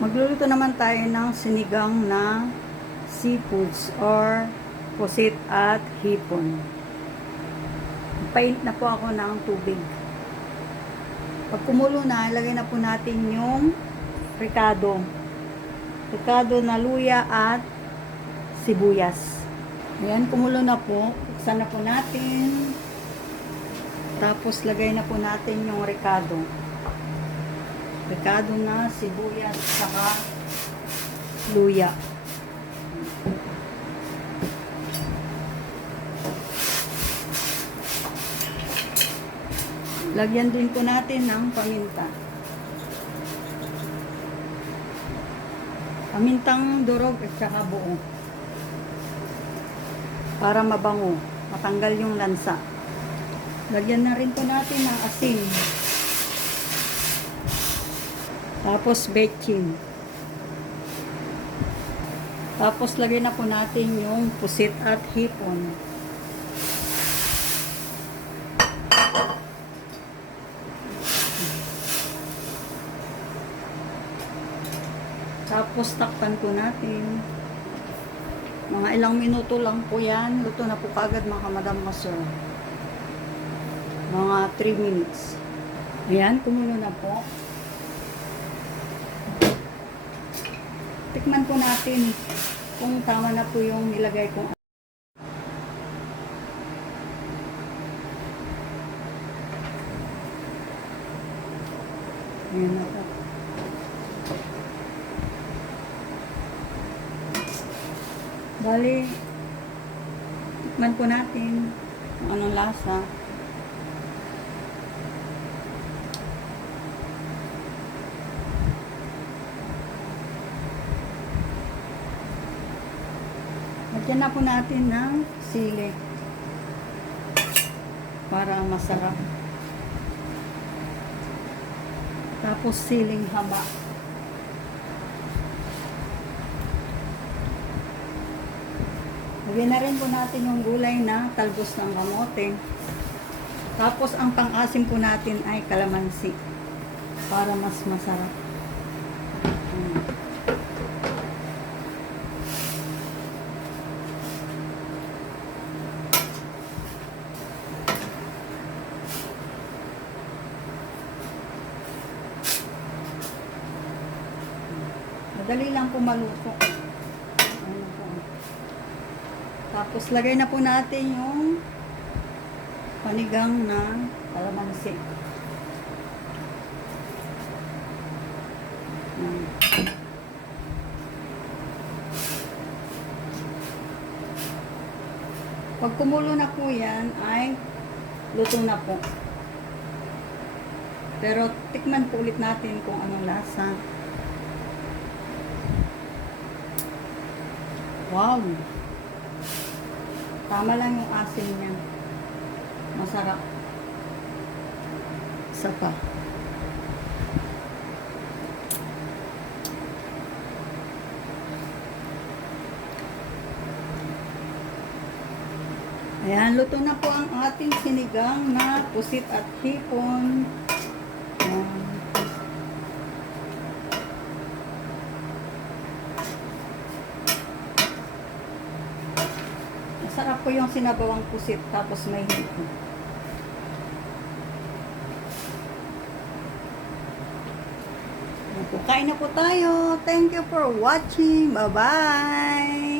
Magluluto naman tayo ng sinigang na seafoods or pusit at hipon. Paint na po ako ng tubig. Pag kumulo na, ilagay na po natin yung ricado. Ricado na luya at sibuyas. Ayan, kumulo na po. Buksan na po natin. Tapos lagay na po natin yung ricado. Ricado na sibuyas saka luya. Lagyan din po natin ng paminta. Pamintang durog at saka buo. Para mabango. Matanggal yung lansa. Lagyan na rin po natin ng asin. Tapos betchin. Tapos lagyan na po natin yung pusit at hipon. Tapos takpan po natin. Mga ilang minuto lang po yan. Luto na po kagad mga kamadam maso. Mga 3 minutes. Ayan, kumulo na po. Tikman po natin kung tama na po yung nilagay kong Ayan na po. Bali, tikman po natin kung anong lasa. Lagyan na po natin ng sili para masarap. Tapos siling haba. Lagyan na rin po natin yung gulay na talbos ng kamote. Tapos ang pang-asim po natin ay kalamansi para mas masarap. Hmm. Madali lang po maluto. Tapos lagay na po natin yung panigang na kalamansi. Ayan. Pag kumulo na po yan, ay luto na po. Pero tikman po ulit natin kung anong lasa. Wow! Tama lang yung asin niya. Masarap. Isa pa. Ayan, luto na po ang ating sinigang na pusit at hipon. Masarap po yung sinabawang pusit tapos may po, Kain na po tayo. Thank you for watching. Bye-bye.